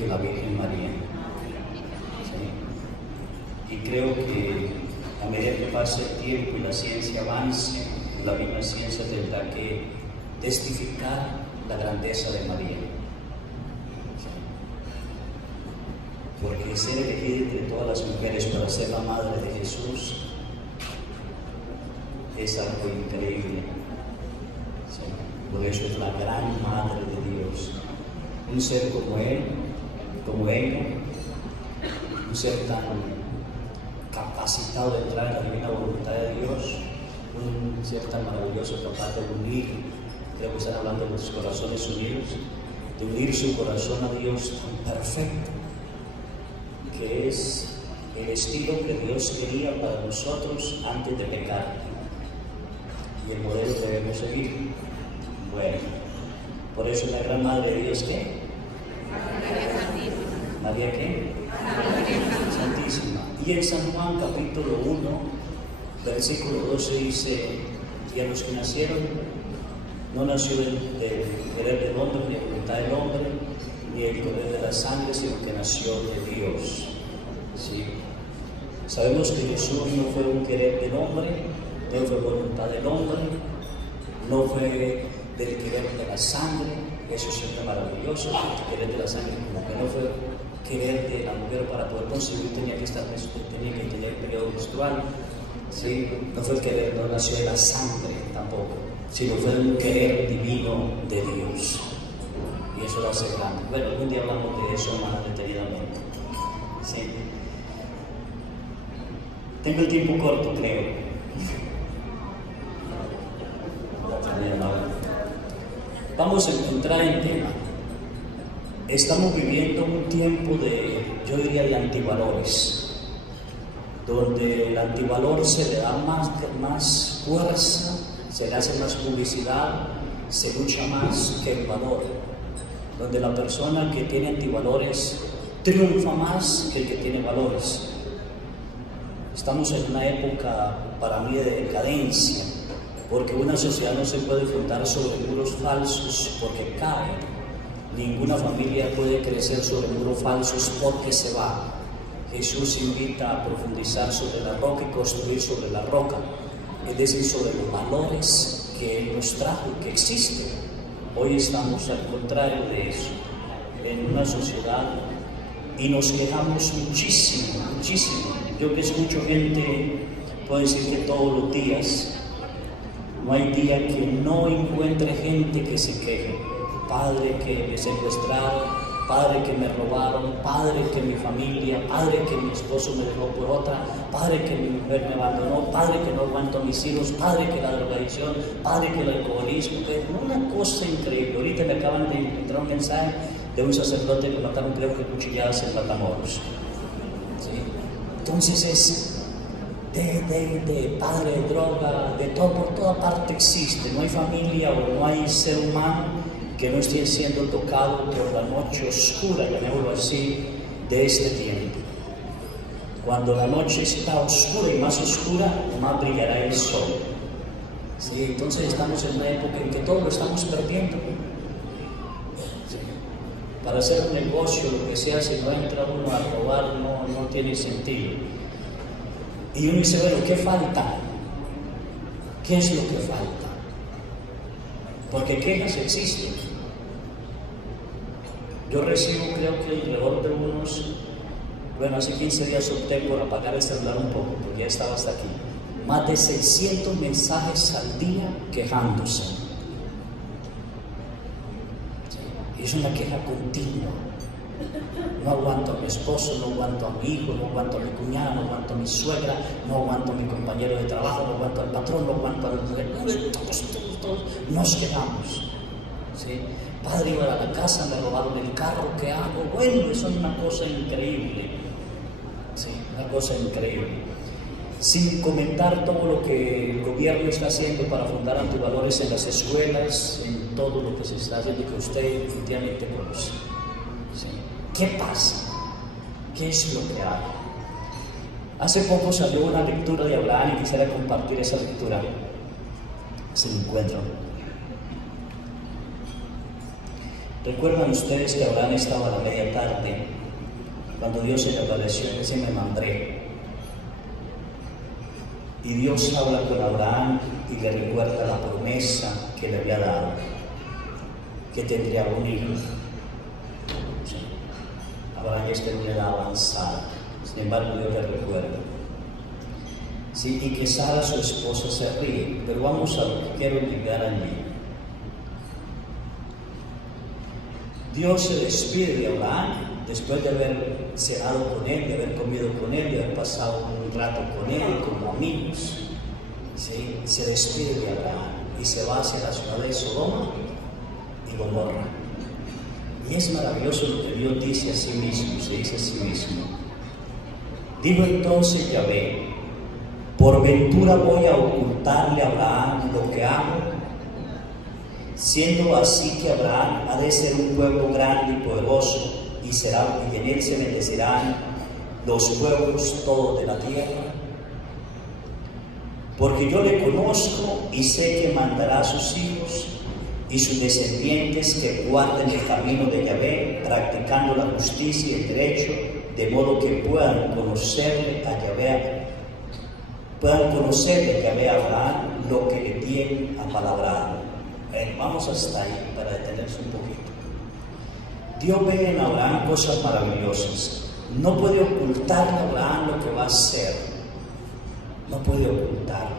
que la Virgen María. ¿Sí? Y creo que a medida que pase el tiempo y la ciencia avance, la misma ciencia tendrá que testificar la grandeza de María. ¿Sí? Porque ser elegida entre todas las mujeres para ser la madre de Jesús es algo increíble. ¿Sí? Por eso es la gran madre de Dios. Un ser como Él, como ella, un ser tan capacitado de entrar en la divina voluntad de Dios, un ser tan maravilloso capaz de unir, creo que están hablando de los corazones unidos, de unir su corazón a Dios tan perfecto, que es el estilo que Dios quería para nosotros antes de pecar. Y el modelo que debemos seguir. Bueno, por eso la gran madre de Dios, ¿qué? María, ¿qué? Santísima. Y en San Juan capítulo 1, versículo 12 dice: y a los que nacieron, no nació del querer del hombre, ni de voluntad del hombre, ni el querer de la sangre, sino que nació de Dios. ¿Sí? Sabemos que Jesús no fue un querer del hombre, no fue voluntad del hombre, no fue del querer de la sangre, eso siempre maravilloso, el querer de la sangre, como que no fue querer de la mujer para poder concebir, tenía que tener periodo menstrual, ¿sí? No fue el querer, no nació de la sangre tampoco, sino fue un querer divino de Dios, y eso lo hace grande. Bueno, algún día hablamos de eso más detenidamente, ¿sí? Tengo el tiempo corto, creo. Vamos a entrar en tema. Estamos viviendo un tiempo de, yo diría, de antivalores, donde el antivalor se le da más fuerza, se le hace más publicidad, se lucha más que el valor, donde la persona que tiene antivalores triunfa más que el que tiene valores. Estamos en una época, para mí, de decadencia, porque una sociedad no se puede fundar sobre muros falsos porque cae. Ninguna familia puede crecer sobre muros falsos porque se va. Jesús invita a profundizar sobre la roca y construir sobre la roca, es decir, sobre los valores que Él nos trajo y que existen. Hoy estamos al contrario de eso, en una sociedad, y nos quejamos muchísimo, muchísimo. Yo que escucho gente, puedo decir que todos los días, no hay día que no encuentre gente que se queje. Padre que me secuestraron, padre que me robaron, padre que mi familia, padre que mi esposo me dejó por otra, padre que mi mujer me abandonó, padre que no aguanto a mis hijos, padre que la drogadicción, padre que el alcoholismo, que es una cosa increíble. Ahorita me acaban de encontrar un mensaje de un sacerdote que mataron, creo que cuchilladas en Matamoros. ¿Sí? Entonces es de padre, de droga, de todo, por toda parte existe. No hay familia o no hay ser humano que no esté siendo tocado por la noche oscura, llamémoslo así, de este tiempo. Cuando la noche está oscura y más oscura, más brillará el sol. ¿Sí? Entonces estamos en una época en que todo lo estamos perdiendo. ¿Sí? Para hacer un negocio, lo que sea, si no entra uno a robar, no tiene sentido. Y uno dice, bueno, ¿qué falta? ¿Qué es lo que falta? Porque quejas existen. Yo recibo, creo que alrededor de unos, bueno, hace 15 días opté por apagar el celular un poco, porque ya estaba hasta aquí. Más de 600 mensajes al día quejándose. ¿Sí? Es una queja continua. No aguanto a mi esposo, no aguanto a mi hijo, no aguanto a mi cuñada, no aguanto a mi suegra, no aguanto a mi compañero de trabajo, no aguanto al patrón, no aguanto a todos nos quedamos. ¿Sí? Padre, iba a la casa, me robaron el carro, ¿qué hago? Bueno, eso es una cosa increíble. ¿Sí? Una cosa increíble. Sin comentar todo lo que el gobierno está haciendo para fundar antivalores en las escuelas, en todo lo que se está haciendo que usted definitivamente conoce. ¿Sí? ¿Qué pasa? ¿Qué es lo que hay? Hace poco salió una lectura de Abraham y quisiera compartir esa lectura. Se encuentra. ¿Recuerdan ustedes que Abraham estaba a la media tarde cuando Dios se le apareció en ese Mamre? Y Dios habla con Abraham y le recuerda la promesa que le había dado, que tendría un hijo. Sí. Abraham ya está en una edad avanzada, sin embargo Dios le recuerda. Sí, y que Sara, su esposa, se ríe, pero vamos a lo que quiero llegar allí. Dios se despide de Abraham después de haber cenado con él, de haber comido con él, de haber pasado un rato con él como amigos. ¿Sí? Se despide de Abraham y se va hacia la ciudad de Sodoma y Gomorra. Y es maravilloso lo que Dios dice a sí mismo, se dice a sí mismo. Dijo entonces Yahvé: ¿por ventura voy a ocultarle a Abraham lo que amo? Siendo así que Abraham ha de ser un pueblo grande y poderoso, y en él se bendecirán los pueblos todos de la tierra. Porque yo le conozco y sé que mandará a sus hijos y sus descendientes que guarden el camino de Yahvé, practicando la justicia y el derecho, de modo que puedan conocerle a Yahvé a Abraham lo que le tiene apalabrado. Vamos hasta ahí para detenerse un poquito. Dios ve en Abraham cosas maravillosas. No puede ocultarle a Abraham lo que va a hacer. No puede ocultarlo.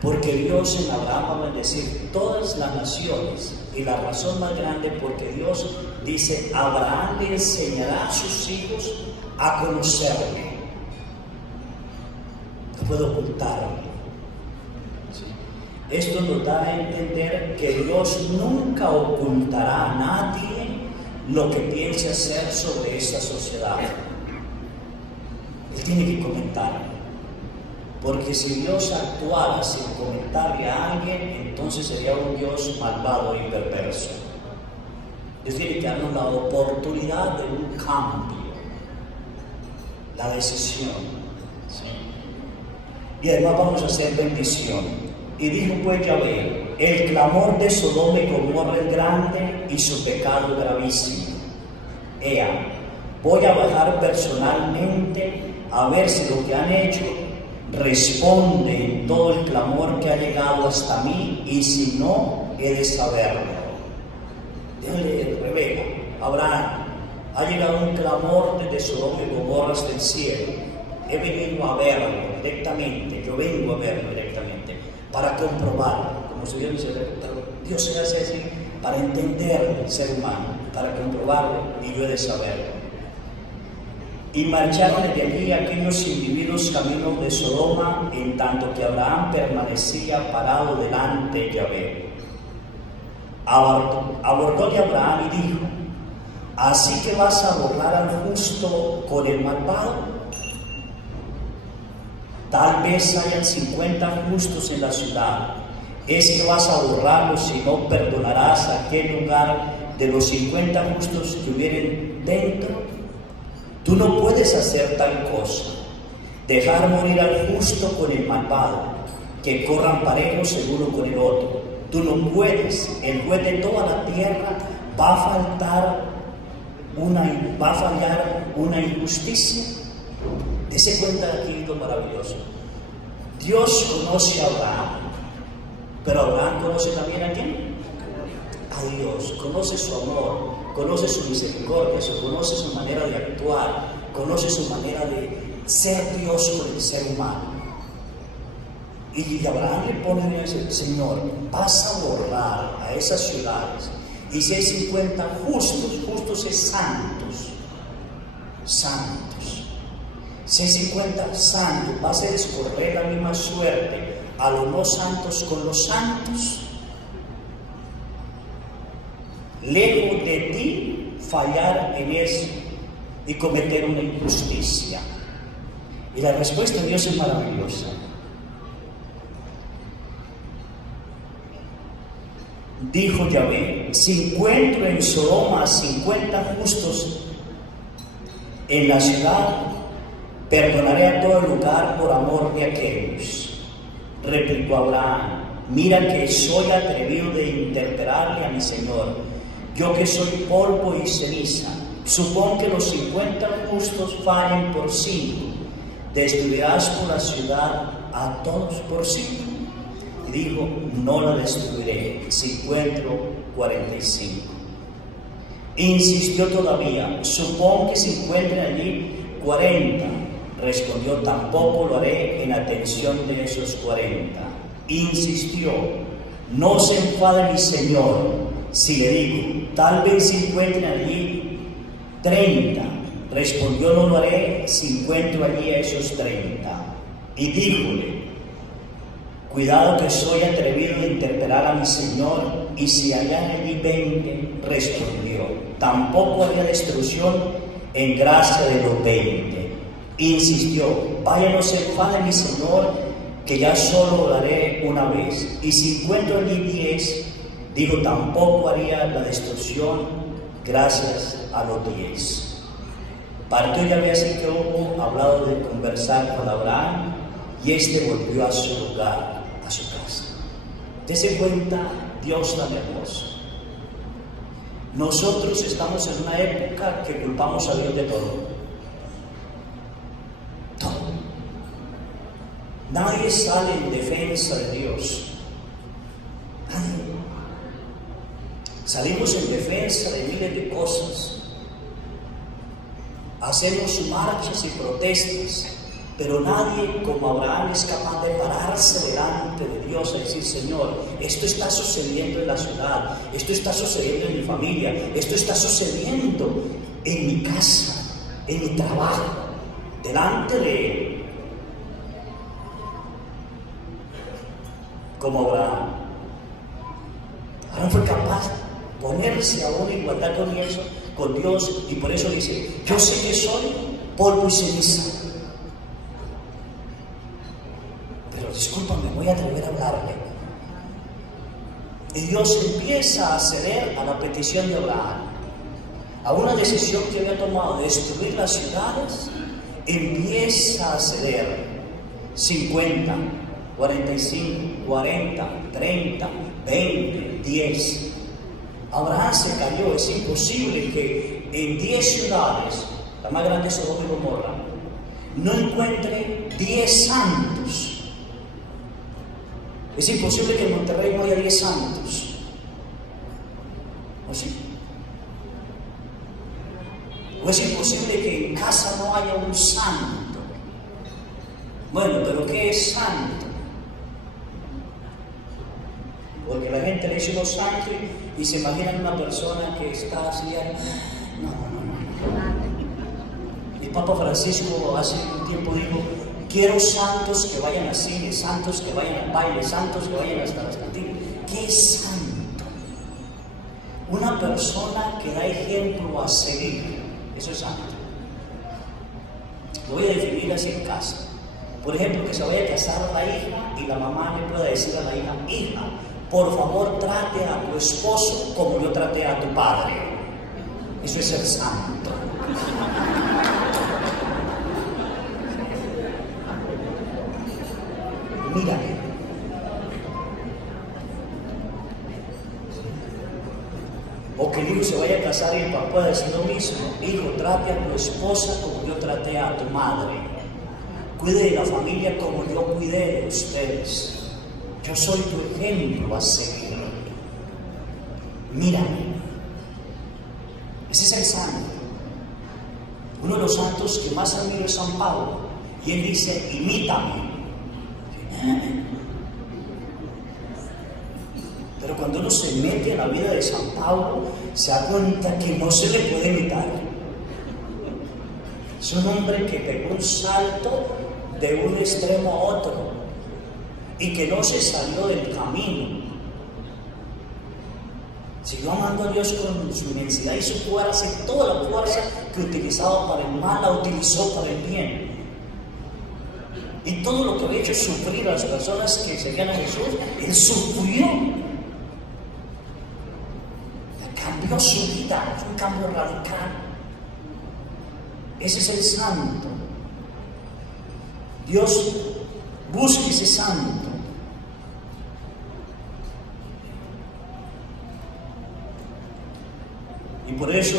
Porque Dios en Abraham va a bendecir todas las naciones. Y la razón más grande porque Dios dice: Abraham le enseñará a sus hijos a conocerme. No puede ocultarlo. Esto nos da a entender que Dios nunca ocultará a nadie lo que piense hacer sobre esta sociedad. Él tiene que comentarlo. Porque si Dios actuara sin comentarle a alguien, entonces sería un Dios malvado y perverso. Dios tiene que darnos la oportunidad de un cambio, la decisión. ¿Sí? Y además vamos a hacer bendición. Y dijo pues Yahvé: el clamor de Sodoma y Gomorra es grande y su pecado gravísimo. Ea, voy a bajar personalmente a ver si lo que han hecho responde en todo el clamor que ha llegado hasta mí, y si no, he de saberlo. Dios le revela: Abraham, ha llegado un clamor desde Sodoma y Gomorra hasta el cielo. He venido a verlo directamente, yo vengo a verlo directamente, para comprobarlo, como si Dios se hace así, para entender el ser humano, para comprobarlo, y yo he de saberlo. Y marcharon desde allí aquellos individuos camino de Sodoma, en tanto que Abraham permanecía parado delante de Yahvé. Abordóle Abraham y dijo: ¿así que vas a borrar al justo con el malvado? Tal vez hayan 50 justos en la ciudad. ¿Es que vas a borrarlos y no perdonarás aquel lugar de los 50 justos que hubieren dentro? Tú no puedes hacer tal cosa, dejar morir al justo con el malvado, que corran parejos el uno con el otro. Tú no puedes. El juez de toda la tierra va a fallar una injusticia. Dese cuenta de aquí lo maravilloso. Dios conoce a Abraham, pero Abraham conoce también a quién? A Dios. Conoce su amor, conoce su misericordia, conoce su manera de actuar, conoce su manera de ser Dios con el ser humano. Y Abraham le pone y dice: Señor, vas a borrar a esas ciudades, y si hay 50 justos es santos. Si hay 50 santos, vas a escorrer la misma suerte a los no santos con los santos. Lejos de ti fallar en eso y cometer una injusticia. Y la respuesta de Dios es maravillosa. Dijo Yahvé: si encuentro en Sodoma 50 justos en la ciudad, perdonaré a todo el lugar por amor de aquellos. Replicó Abraham: mira que soy atrevido de interpelarle a mi Señor. yo que soy polvo y ceniza. Supón que los 50 justos fallen por 5. ¿Destruirás por la ciudad a todos por 5? Y dijo, no la destruiré, si encuentro 45. Insistió todavía, supón que se encuentren allí 40. Respondió, tampoco lo haré en atención de esos 40. Insistió, no se enfade mi señor si le digo, tal vez se encuentren allí 30. Respondió, no lo haré si encuentro allí a esos 30. Y díjole, cuidado que soy atrevido de interpelar a mi señor, y si hallan allí 20, respondió, tampoco había destrucción en gracia de los 20. Insistió, vaya, no se enfade mi señor, que ya solo lo haré una vez. Y si encuentro allí 10, digo, tampoco haría la destrucción gracias a los 10. Partió Yahvé así que hubo hablado de conversar con Abraham, y éste volvió a su lugar, a su casa. Dese cuenta, Dios tan hermoso. Nosotros estamos en una época que culpamos a Dios de todo. Todo. Nadie sale en defensa de Dios. Nadie. Salimos en defensa de miles de cosas. Hacemos marchas y protestas, pero nadie como Abraham es capaz de pararse delante de Dios y decir, Señor, esto está sucediendo en la ciudad, esto está sucediendo en mi familia, esto está sucediendo en mi casa, en mi trabajo, delante de Él. Como Abraham. Abraham fue capaz de ponerse a una igualdad con Dios, y por eso dice, yo sé que soy polvo y ceniza, pero discúlpame, voy a atrever a hablarle. Y Dios empieza a ceder a la petición de Abraham, a una decisión que había tomado de destruir las ciudades. Empieza a ceder. 50, 45, 40, 30, 20, 10. Abraham se cayó. Es imposible que en 10 ciudades, la más grande es Sodoma y Gomorra, no encuentre 10 santos. Es imposible que en Monterrey no haya 10 santos. ¿O sí? ¿O es imposible que en casa no haya un santo? Bueno, pero ¿qué es santo? Porque la gente le dice unos santos y se imaginan una persona que está así. No. El Papa Francisco hace un tiempo dijo, quiero santos que vayan al cine, santos que vayan al baile, santos que vayan hasta las cantinas. ¿Qué es santo? Una persona que da ejemplo a seguir. Eso es santo. Lo voy a definir así en casa. Por ejemplo, que se vaya a casar la hija y la mamá le pueda decir a la hija, por favor trate a tu esposo como yo traté a tu padre. Eso es ser santo. Mírame. O que el hijo se vaya a casar y el papá pueda decir lo mismo. Hijo, trate a tu esposa como yo traté a tu madre. Cuide de la familia como yo cuidé de ustedes. Yo soy tu ejemplo a seguir. Mírame. Ese es el santo. Uno de los santos que más admiro es San Pablo. Y él dice, imítame. Pero cuando uno se mete en la vida de San Pablo, se da cuenta que no se le puede imitar. Es un hombre que pegó un salto de un extremo a otro y que no se salió del camino. Siguió amando a Dios con su inmensidad y su fuerza, y toda la fuerza que utilizaba para el mal la utilizó para el bien. Y todo lo que había hecho sufrir a las personas que seguían a Jesús, él sufrió. Cambió su vida, fue un cambio radical. Ese es el santo. Dios busca ese santo. por eso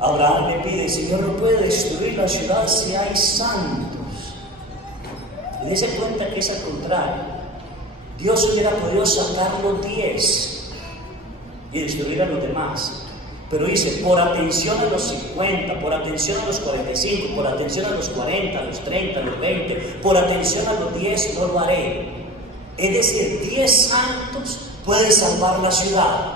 Abraham le pide: Señor, no puede destruir la ciudad si hay santos. Y dése cuenta que es al contrario. Dios hubiera podido sacar los 10 y destruir a los demás. Pero dice: por atención a los 50, por atención a los 45, por atención a los 40, a los 30, a los 20, por atención a los 10 no lo haré. Es decir, 10 santos pueden salvar la ciudad.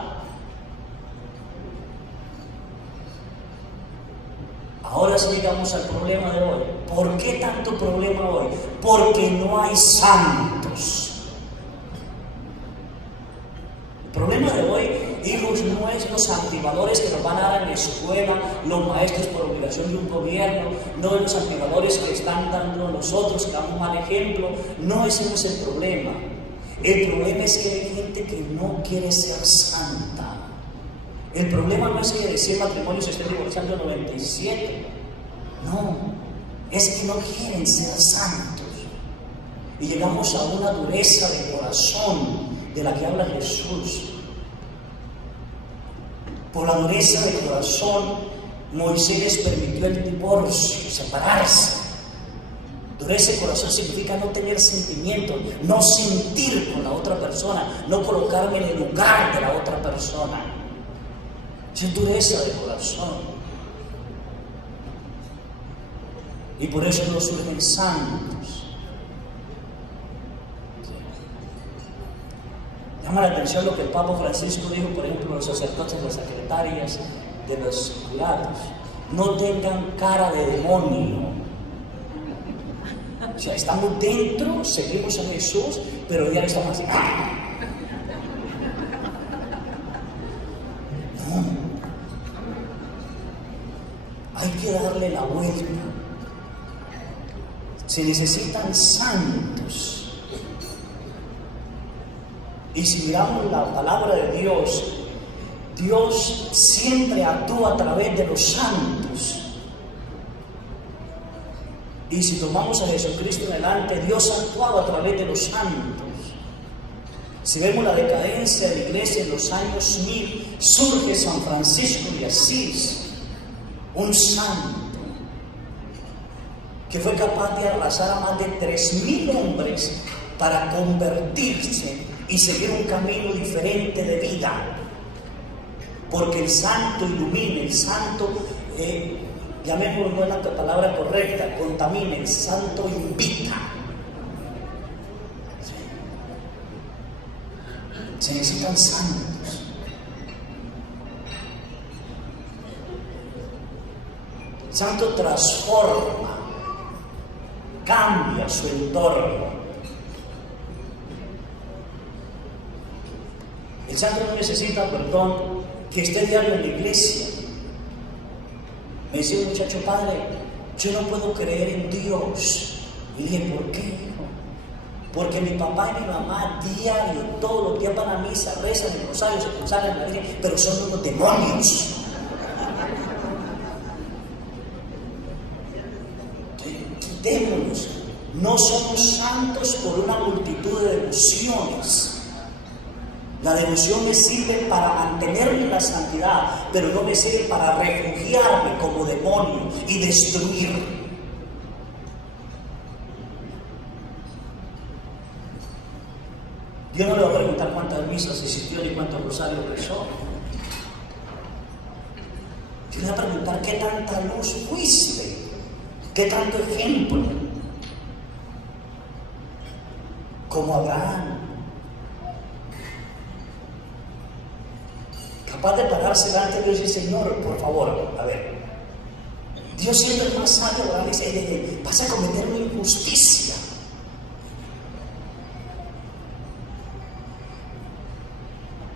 Ahora sí llegamos al problema de hoy. ¿Por qué tanto problema hoy? Porque no hay santos. El problema de hoy, hijos, no es los activadores que nos van a dar en la escuela, los maestros por obligación de un gobierno, no es los activadores que están dando nosotros, que damos mal ejemplo. No, ese no es el problema. El problema es que hay gente que no quiere ser santa. El problema no es que de 100 matrimonios se estén divorciando 97. No, es que no quieren ser santos. Y llegamos a una dureza de corazón de la que habla Jesús. Por la dureza de corazón, Moisés les permitió el divorcio, separarse. Dureza de corazón significa no tener sentimientos, no sentir con la otra persona, no colocarme en el lugar de la otra persona. Es dureza de corazón. Y por eso no surgen santos. Llama la atención lo que el Papa Francisco dijo, por ejemplo, los sacerdotes, las secretarias de los curados: no tengan cara de demonio. O sea, estamos dentro, seguimos a Jesús, pero ya no estamos así. No. Hay que darle la vuelta. Se necesitan santos. Y si miramos la palabra de Dios, Dios siempre actúa a través de los santos. Y si tomamos a Jesucristo en adelante, Dios ha actuado a través de los santos. Si vemos la decadencia de la iglesia en los años 1000, surge San Francisco de Asís, un santo que fue capaz de arrasar a más de 3000 hombres para convertirse y seguir un camino diferente de vida. Porque el santo ilumina, el santo, llamémoslo, no es la palabra correcta, contamina, el santo invita. Se necesitan santos. El santo transforma, cambia su entorno. El santo no necesita, perdón, que esté diario en la iglesia. Me decía un muchacho: padre, yo no puedo creer en Dios. Y dije: ¿por qué, hijo? Porque mi papá y mi mamá diario, todos los días van a misa, rezan el rosario, se consagran a la Virgen, pero son unos demonios. Quitémonos. No somos santos por una multitud de devociones. La devoción me sirve para mantenerme en la santidad, pero no me sirve para refugiarme como demonio y destruir. Dios no le va a preguntar cuántas misas asistió ni cuántos rosarios rezó. Dios le va a preguntar qué tanta luz fuiste, qué tanto ejemplo. Como Abraham, capaz de pararse delante de Dios y decir: Señor, por favor, a ver. Dios, siendo el más sabio, Abraham dice: vas a cometer una injusticia.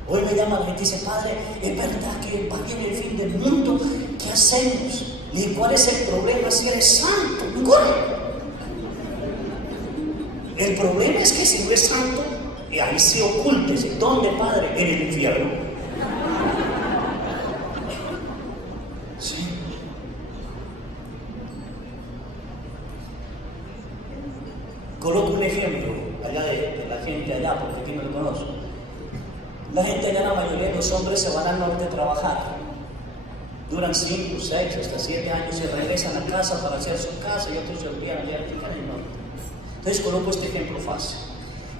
Hoy me llama la gente y dice: Padre, es verdad que va bien el fin del mundo, ¿qué hacemos? ¿Y cuál es el problema si eres santo? Ninguno. El problema es que si no es santo, y ahí se ocúltese. ¿Dónde, Padre? En el infierno. Sí. Coloco un ejemplo allá de la gente allá, porque aquí no lo conozco. La gente allá, la mayoría de los hombres se van al norte a trabajar. duran 5, 6, hasta 7 años y regresan a casa para hacer su casa y otros se olvidan allá en el norte. Entonces coloco este ejemplo fácil.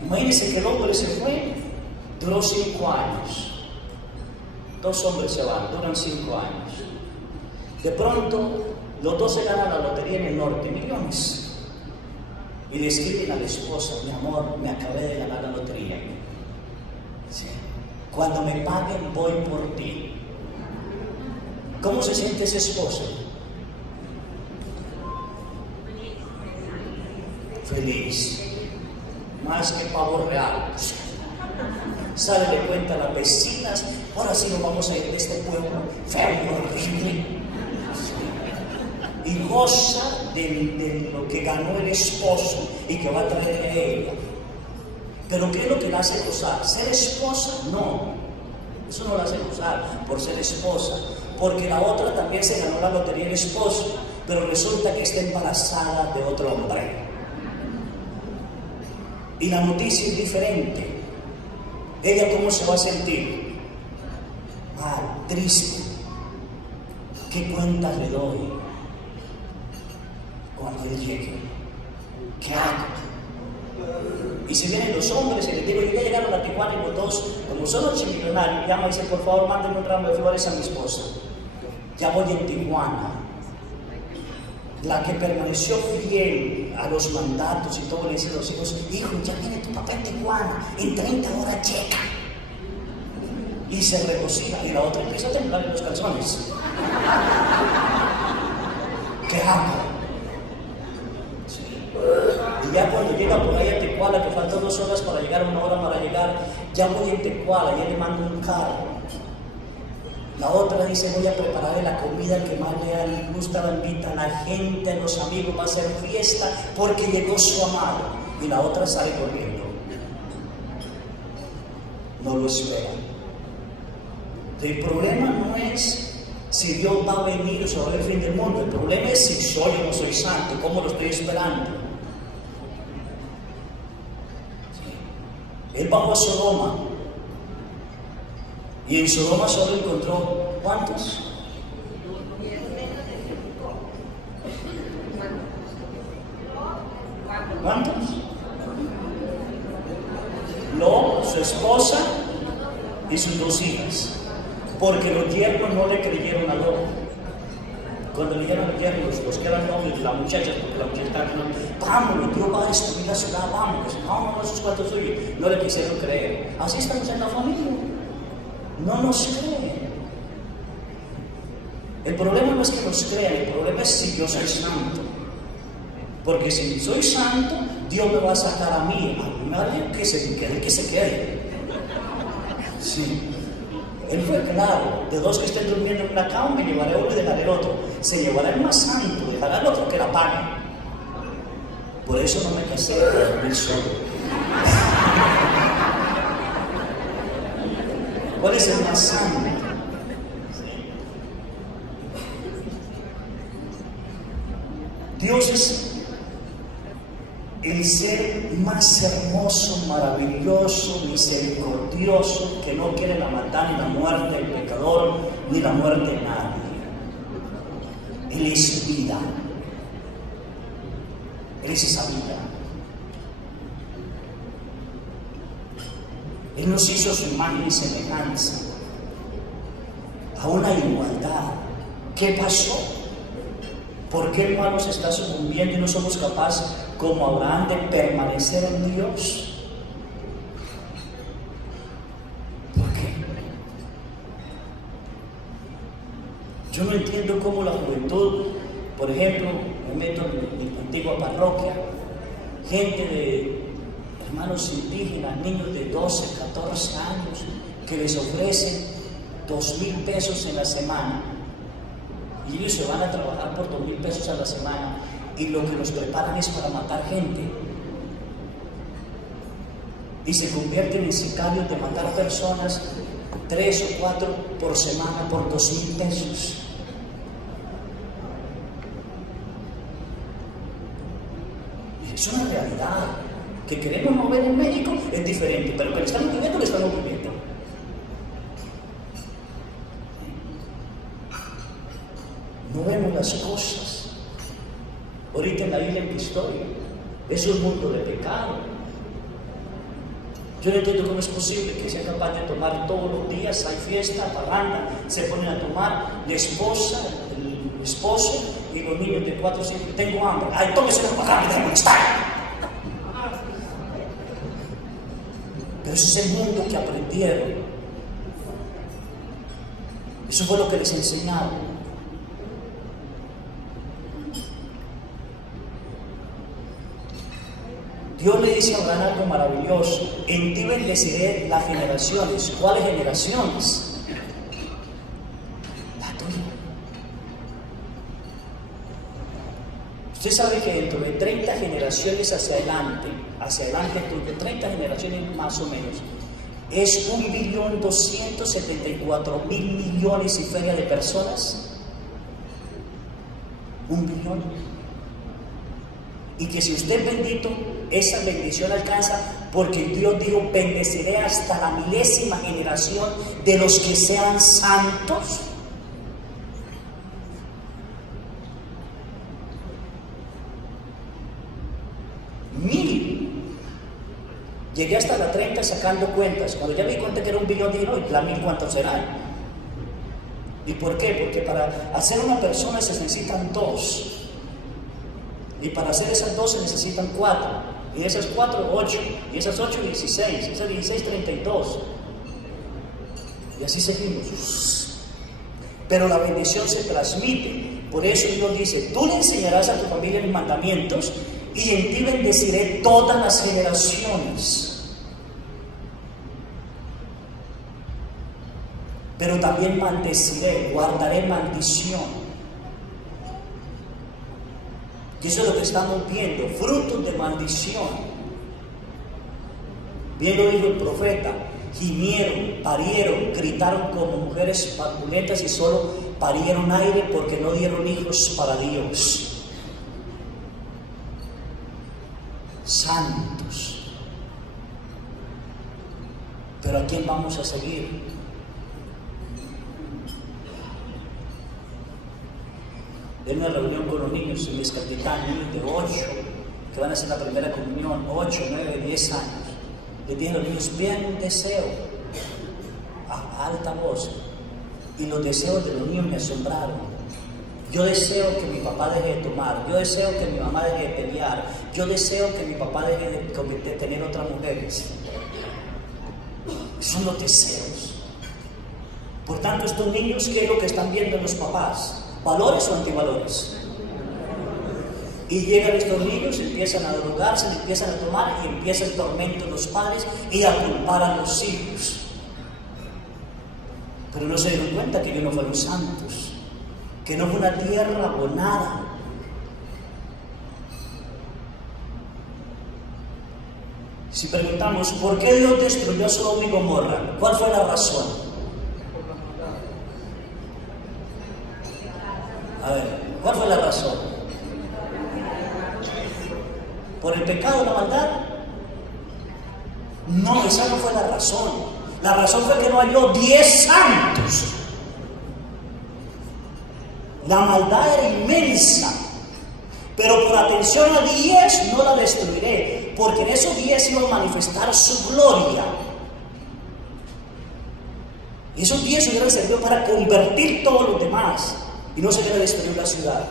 Imagínense que el hombre se fue, duró 5 años. 2 hombres se van, duran 5 años. De pronto, los 2 se ganan la lotería en el norte, millones. Y le escriben a la esposa: mi amor, me acabé de ganar la lotería. ¿Sí? Cuando me paguen voy por ti. ¿Cómo se siente ese esposo? Feliz. Más que pavo real. Sale de cuenta a las vecinas: ahora sí nos vamos a ir de este pueblo feo, horrible. Y goza de lo que ganó el esposo y que va a traer a ella. Pero ¿qué es lo que la hace gozar? ¿Ser esposa? No. Eso no la hace gozar por ser esposa. Porque la otra también se ganó la lotería el esposo, pero resulta que está embarazada de otro hombre. Y la noticia es diferente. ¿Ella cómo se va a sentir? Mal, triste. ¿Qué cuentas le doy cuando él llegue? ¿Qué hago? Y si vienen los hombres y les digo: ya llegaron a Tijuana, y los 2, como son multimillonarios, llama y dice: por favor, mándenme un ramo de flores a mi esposa. Ya voy en Tijuana. La que permaneció fiel a los mandatos y todo, le dice a los hijos: hijo, ya viene tu papá en Tijuana, en 30 horas llega. Y se regocija, y la otra empieza a temblar en los calzones. ¿Qué hago? Y ya cuando llega por ahí a Tecuala, que faltan 2 horas para llegar, 1 hora para llegar, ya voy en Tecuala, ya le mando un carro. La otra dice: voy a prepararle la comida que más le gusta, la invita a la gente, a los amigos, va a hacer fiesta porque llegó su amado. Y la otra sale corriendo. No lo espera. El problema no es si Dios va a venir o se va a ver el fin del mundo. El problema es si soy o no soy santo, cómo lo estoy esperando. Él bajó a Sodoma. Y en Sodoma solo encontró ¿cuántos? ¿Cuántos? Lot, su esposa y sus 2 hijas. Porque los yernos no le creyeron a Lot. Cuando le dieron los yernos, los que eran novios, las muchachas, porque la muchacha estaba diciendo: vámonos, Dios va a destruir la ciudad, vámonos. No, esos 4 suyos. No le quisieron creer. Así estamos en la familia. No nos creen. El problema no es que nos crean, el problema es si yo soy santo. Porque si soy santo, Dios me va a sacar a mí. A nadie que se quede. Sí. Él fue claro: de 2 que estén durmiendo en una cama, me llevaré a uno y dejaré el otro. Se llevará el más santo, dejará al otro que la pague. Por eso no me casé para dormir solo. ¿Cuál es el más santo? Dios es el ser más hermoso, maravilloso, misericordioso, que no quiere la maldad ni la muerte del pecador, ni la muerte de nadie. Él es vida. Él es esa vida. Él nos hizo su imagen y semejanza. A una igualdad. ¿Qué pasó? ¿Por qué el mal nos está sucumbiendo y no somos capaces, como Abraham, de permanecer en Dios? ¿Por qué? Yo no entiendo cómo la juventud, por ejemplo, me meto en mi antigua parroquia, gente de hermanos indígenas, niños de 12, 14 años, que les ofrecen 2,000 pesos en la semana. Y ellos se van a trabajar por 2,000 pesos a la semana, y lo que los preparan es para matar gente. Y se convierten en sicarios de matar personas 3 o 4 por semana por 2,000 pesos. Es una realidad que queremos no ver en México, es diferente, pero que lo estamos viviendo, lo estamos viviendo. las cosas. Ahorita en la isla en que estoy, es un mundo de pecado. Yo no entiendo cómo es posible que sea capaz de tomar todos los días, hay fiesta, parranda, se ponen a tomar, la esposa, el esposo y los niños de 4 o 5, tengo hambre, ay, tómese una parranda, déjame estar. Pero ese es el mundo que aprendieron. Eso fue lo que les enseñaron. Dios le dice a Abraham algo maravilloso: en ti bendeciré las generaciones. ¿Cuáles generaciones? La tuya. Usted sabe que dentro de 30 generaciones hacia adelante tuyo, 30 generaciones más o menos, es 1.274.000 millones y feria de personas. 1 billón. Y que si usted es bendito, esa bendición alcanza, porque Dios dijo: bendeciré hasta la 1000ª generación de los que sean santos. Llegué hasta la 30 sacando cuentas. Cuando ya me di cuenta que era 1 billón, dije: no, ¿la 1000 cuántos serán? ¿Y por qué? Porque para hacer una persona se necesitan 2. Y para hacer esas 2 se necesitan 4. Y esas 4, 8. Y esas 8, 16. Esas 16, 32. Y así seguimos. Pero la bendición se transmite. Por eso Dios dice: tú le enseñarás a tu familia mis mandamientos, y en ti bendeciré todas las generaciones. Pero también maldeciré, guardaré maldición. Y eso es lo que estamos viendo, frutos de maldición. Bien lo dijo el profeta: gimieron, parieron, gritaron como mujeres papulentas y solo parieron aire porque no dieron hijos para Dios. Santos. Pero ¿a quién vamos a seguir? En una reunión con los niños en Mezcaltitán, niños de 8 que van a hacer la primera comunión, 8, 9, 10 años. Les dije a los niños: pidan un deseo a alta voz. Y los deseos de los niños me asombraron. Yo deseo que mi papá deje de tomar, yo deseo que mi mamá deje de pelear, yo deseo que mi papá deje de tener otras mujeres. Son los deseos. Por tanto, estos niños, ¿qué es lo que están viendo en los papás? ¿Valores o antivalores? Y llegan estos niños, empiezan a drogarse, empiezan a tomar, y empieza el tormento de los padres y a culpar a los hijos. Pero no se dieron cuenta que ellos no fueron santos, que no fue una tierra abonada. Si preguntamos: ¿por qué Dios destruyó Sodoma y Gomorra? ¿Cuál fue la razón? A ver, ¿cuál fue la razón? ¿Por el pecado, la maldad? No, esa no fue la razón. La razón fue que no halló 10 santos. La maldad era inmensa, pero por atención a 10 no la destruiré, porque en esos 10 iba a manifestar su gloria. Y esos 10 hubieran servido para convertir todos los demás, y no se hubiera destruido la ciudad.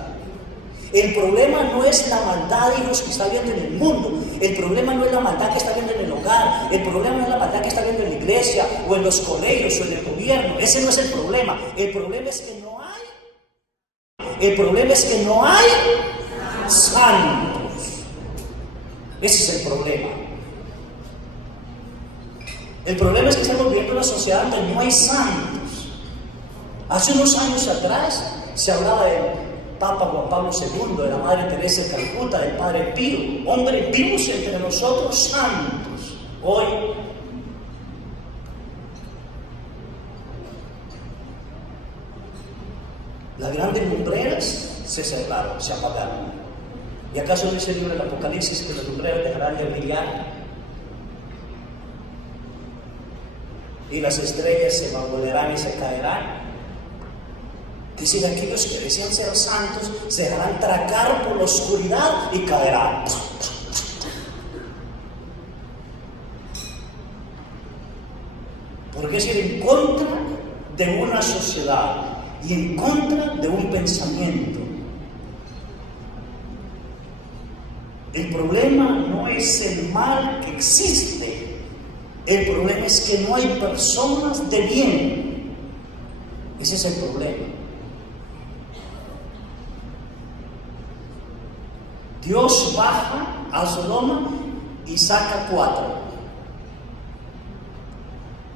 El problema no es la maldad, hijos, que está viendo en el mundo. El problema no es la maldad que está viendo en el hogar. El problema no es la maldad que está viendo en la iglesia, o en los colegios, o en el gobierno. Ese no es el problema. El problema es que no hay. El problema es que no hay santos. Ese es el problema. El problema es que estamos viviendo una sociedad donde no hay santos. Hace unos años atrás se hablaba del Papa Juan Pablo II, de la Madre Teresa de Calcuta, del Padre Pío. Hombre, vimos entre nosotros santos. Hoy las grandes lumbreras se cerraron, se apagaron. ¿Y acaso dice el libro del Apocalipsis que las lumbreras dejarán de brillar? Y las estrellas se bambolearán y se caerán. Dice, aquellos que desean ser santos se dejarán tragar por la oscuridad y caerán. Porque es ir en contra de una sociedad y en contra de un pensamiento. El problema no es el mal que existe, el problema es que no hay personas de bien. Ese es el problema. Dios baja a Sodoma y saca 4.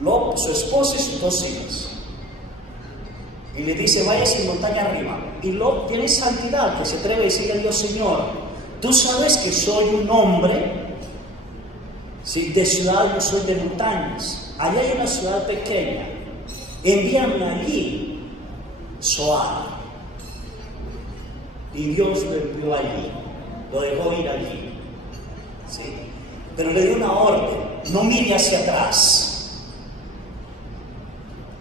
Lot, su esposa y sus 2 hijas. Y le dice, váyase en montaña arriba. Y Lot tiene santidad, que se atreve a decirle a Dios, Señor, tú sabes que soy un hombre, ¿sí?, de ciudad, no soy de montañas. Allá hay una ciudad pequeña. Envíame allí, Zoar. Y Dios lo envió allí, lo dejó ir allí. ¿Sí? Pero le dio una orden, no mire hacia atrás.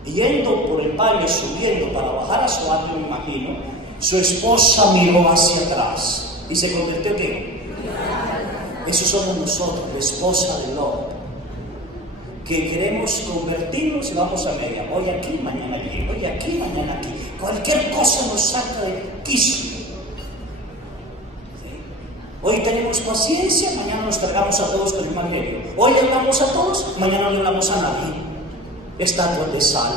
Y yendo por el valle, subiendo para bajar a Zoar, yo me imagino, su esposa miró hacia atrás y se convirtió en ¿qué? Eso somos nosotros, la esposa de Lot, que queremos convertirnos y vamos a media. Hoy aquí, mañana allí, hoy aquí, mañana aquí. Cualquier cosa nos saca de quicio. ¿Sí? Hoy tenemos paciencia, mañana nos cargamos a todos con el evangelio. Hoy le hablamos a todos, mañana no le hablamos a nadie. Estatuas de sal.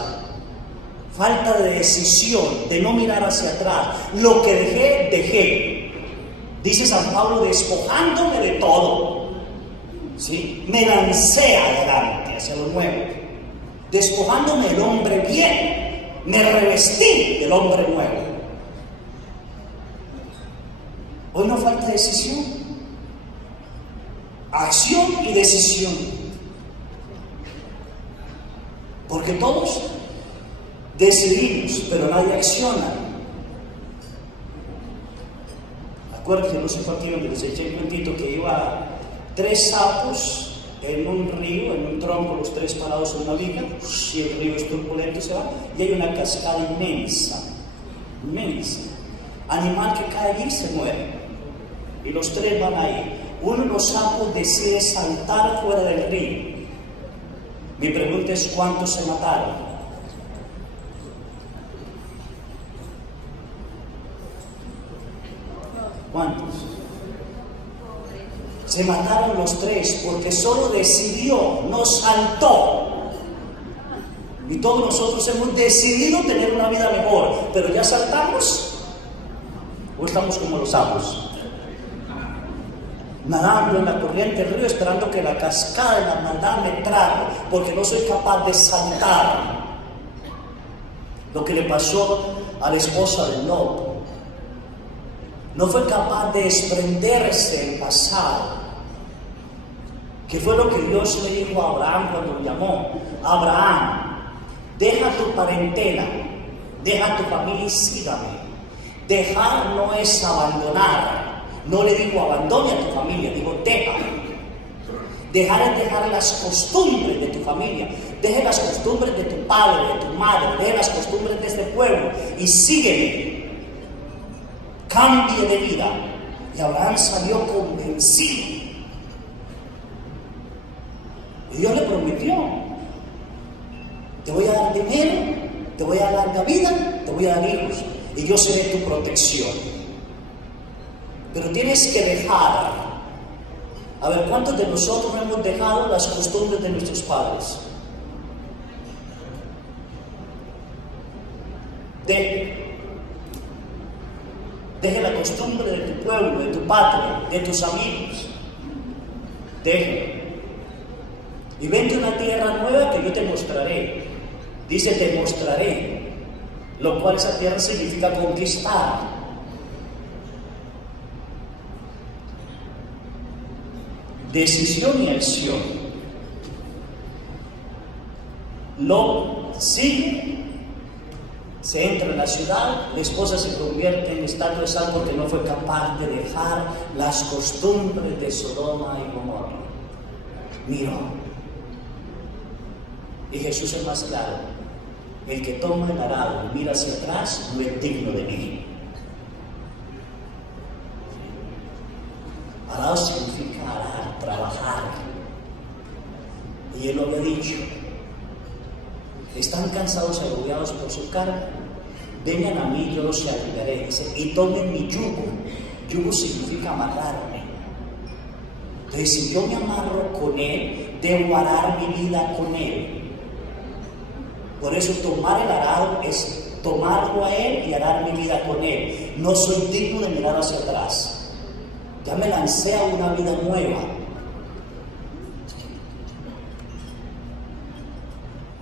Falta de decisión, de no mirar hacia atrás. Lo que dejé, dejé. Dice San Pablo, despojándome de todo. ¿Sí? Me lancé adelante hacia lo nuevo. Despojándome del hombre bien, me revestí del hombre nuevo. Hoy no falta decisión. Acción y decisión. Porque todos decidimos, pero nadie acciona. Acuérdense, no sé por qué donde les eché el cuentito que iba 3 sapos en un río, en un tronco, los 3 parados en una viga, y el río es turbulento y se va, y hay una cascada inmensa, inmensa. Animal que cae allí se muere, y los 3 van ahí. Uno de los sapos decide saltar fuera del río. Mi pregunta es, ¿cuántos se mataron? ¿Cuántos? Se mataron los 3 porque solo decidió, no saltó. Y todos nosotros hemos decidido tener una vida mejor, pero ya saltamos o estamos como los sapos, nadando en la corriente del río, esperando que la cascada de la maldad me trague, porque no soy capaz de saltar. Lo que le pasó a la esposa de Lot, no fue capaz de desprenderse del pasado, que fue lo que Dios le dijo a Abraham cuando lo llamó. Abraham, deja tu parentela, deja tu familia y sígame. Dejar no es abandonar. No le digo abandone a tu familia, digo deja. Dejar es dejar las costumbres de tu familia. Deje las costumbres de tu padre, de tu madre, deje las costumbres de este pueblo y sígueme. Cambie de vida. Y Abraham salió convencido. Y Dios le prometió: te voy a dar dinero, te voy a dar la vida, te voy a dar hijos, y yo seré tu protección. Pero tienes que dejar. A ver, ¿cuántos de nosotros no hemos dejado las costumbres de nuestros padres? Deje la costumbre de tu pueblo, de tu patria, de tus amigos. Deje. Y vente a una tierra nueva que yo te mostraré. Dice, te mostraré. Lo cual esa tierra significa conquistar. Decisión y acción. Lot sigue, se entra en la ciudad, la esposa se convierte en estatua de sal porque no fue capaz de dejar las costumbres de Sodoma y Gomorra. Miró. Y Jesús es más claro. El que toma el arado y mira hacia atrás no es digno de mí. Arado significa arar, trabajar. Y él lo había dicho. ¿Están cansados y agobiados por su carga? Vengan a mí, yo los aliviaré. Dice, y tomen mi yugo. Yugo significa amarrarme. Entonces, si yo me amarro con él, debo arar mi vida con él. Por eso tomar el arado es tomarlo a él y arar mi vida con él. No soy digno de mirar hacia atrás. Ya me lancé a una vida nueva.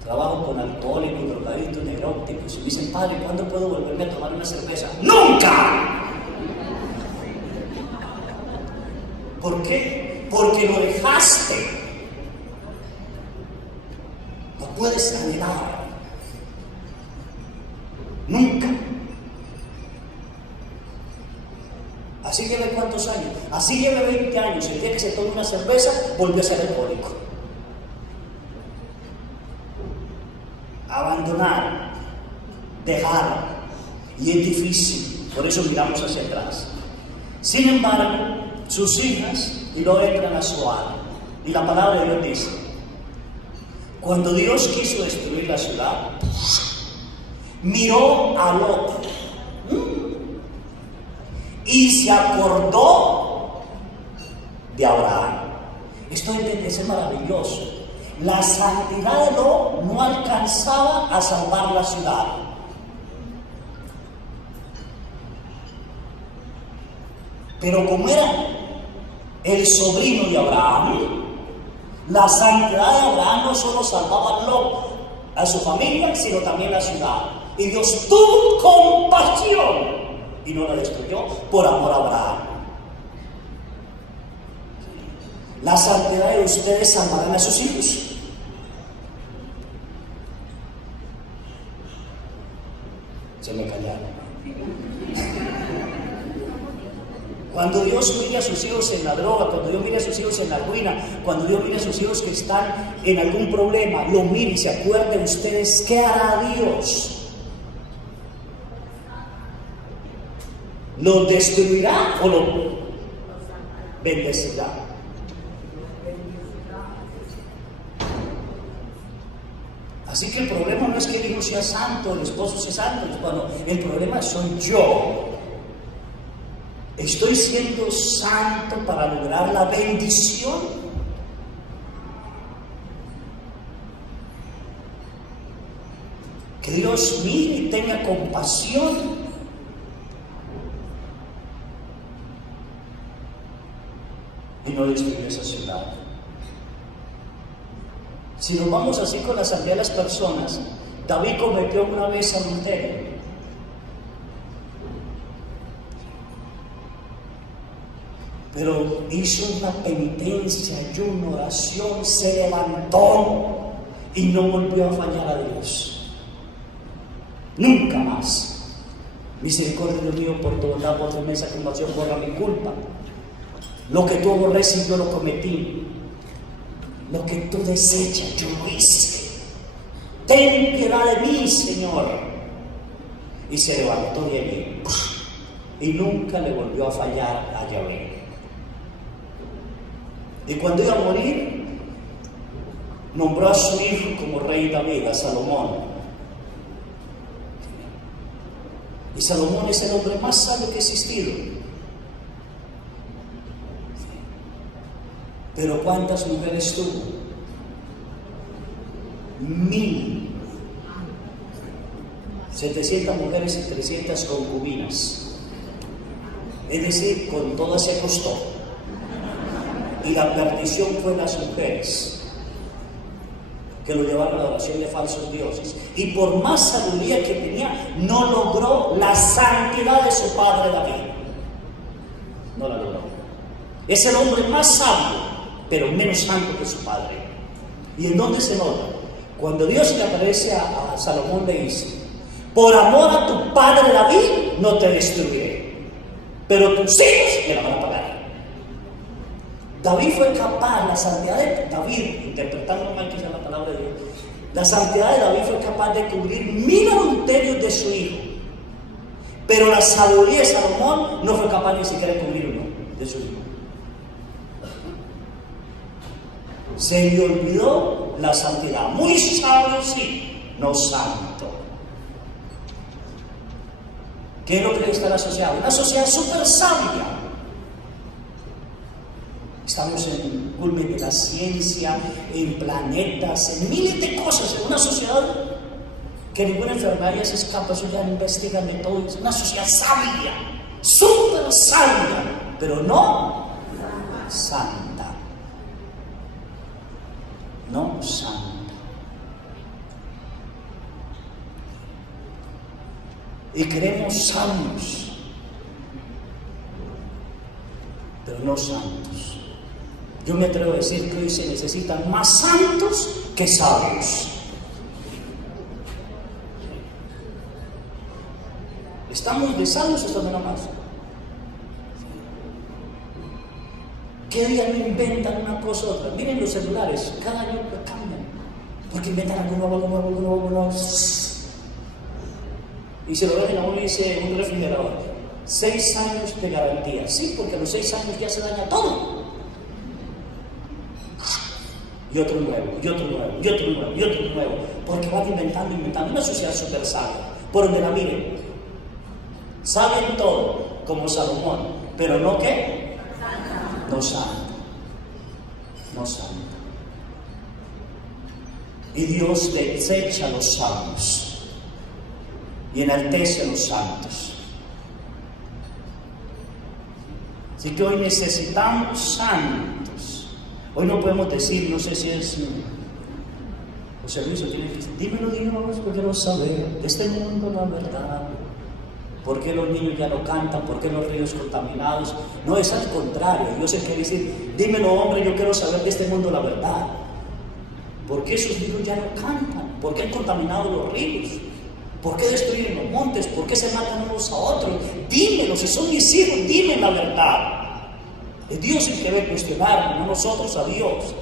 Trabajo con alcohólicos, drogadictos, neuróticos. Y me dicen, padre, ¿cuándo puedo volverme a tomar una cerveza? ¡Nunca! ¿Por qué? Porque lo dejaste. No puedes anhelar. Nunca. Así lleve cuántos años. Así lleve 20 años. El día que se tome una cerveza, volvió a ser alcohólico. Abandonar, dejar, y es difícil, por eso miramos hacia atrás. Sin embargo, sus hijas y lo entran a su alma. Y la palabra de Dios dice, cuando Dios quiso destruir la ciudad, miró a Lot y se acordó de Abraham. Esto es maravilloso. La santidad de Lot no alcanzaba a salvar la ciudad. Pero como era el sobrino de Abraham, la santidad de Abraham no solo salvaba a Lot, a su familia, sino también la ciudad. Y Dios tuvo compasión y no la destruyó por amor a Abraham. La santidad de ustedes salvarán a sus hijos. Se me callaron. Cuando Dios mire a sus hijos en la droga, cuando Dios mire a sus hijos en la ruina, cuando Dios mire a sus hijos que están en algún problema, lo mire y se acuerden ustedes, ¿qué hará Dios? ¿Los destruirá o los bendecirá? Así que el problema no es que el hijo sea santo, el esposo sea santo, bueno, el problema soy yo. ¿Estoy siendo santo para lograr la bendición? Que Dios mire y tenga compasión. Y no destruir esa ciudad. Si nos vamos así con la santidad de las personas, David cometió una vez adulterio. Pero hizo una penitencia, ayuno, oración, se levantó y no volvió a fallar a Dios. Nunca más. Misericordia de Dios mío, por tu bondad, por tu inmensa compasión, borra mi culpa. Lo que tú aborreces, yo lo cometí. Lo que tú desechas, yo lo hice. Ten piedad de mí, Señor. Y se levantó de allí. Y nunca le volvió a fallar a Yahvé. Y cuando iba a morir, nombró a su hijo como rey David, a Salomón. Y Salomón es el hombre más sabio que ha existido. Pero ¿cuántas mujeres tuvo? 1,700 mujeres y 300 concubinas. Es decir, con todas se acostó. Y la perdición fue las mujeres que lo llevaron a la oración de falsos dioses. Y por más sabiduría que tenía, no logró la santidad de su padre David. No la logró. Es el hombre más sabio, pero menos santo que su padre. ¿Y en dónde se nota? Cuando Dios le aparece a Salomón, le dice: por amor a tu padre David no te destruiré, pero tus hijos me la van a pagar. David fue capaz, la santidad de David, interpretando mal quizá la palabra de Dios, La santidad de David fue capaz de cubrir 1000 adulterios de su hijo. Pero la sabiduría de Salomón no fue capaz ni siquiera de cubrir uno de sus hijos. Se le olvidó la santidad. Muy sabio, sí, no santo. ¿Qué es lo que está en la sociedad? Una sociedad súper sabia. Estamos en el culmen de la ciencia, en planetas, en miles de cosas, en una sociedad que ninguna enfermedad se escapa, eso ya investigan de todo. Es una sociedad sabia, súper sabia, pero no santa. No santa. Y queremos sanos, pero no santos. Yo me atrevo a decir que hoy se necesitan más santos que sabios. ¿Estamos de sabios o estamos de más? ¿Qué día no inventan una cosa u otra? Miren los celulares, cada año cambian, porque inventan algo nuevo. Y se lo ven a uno y dice un refrigerador, 6 años de garantía. Sí, porque a los 6 años ya se daña todo. Y otro nuevo, y otro nuevo, y otro nuevo, y otro nuevo. Porque van inventando. Una sociedad súper sabia, por donde la miren. Saben todo, como Salomón, pero no ¿qué? No santo. No santo. Y Dios desecha a los sabios y enaltece a los santos. Así que hoy necesitamos santos. Hoy no podemos decir, no sé si es José Luis, tiene que decir, dímelo Dios, porque quiero saber de este mundo la verdad. ¿Por qué los niños ya no cantan? ¿Por qué los ríos contaminados? No, es al contrario. Dios es que decir, dímelo hombre, yo quiero saber de este mundo la verdad. ¿Por qué esos niños ya no cantan? ¿Por qué han contaminado los ríos? ¿Por qué destruyen los montes? ¿Por qué se matan unos a otros? Dímelo, si son mis hijos, dime la verdad. Es Dios el que debe cuestionarnos, no nosotros a Dios.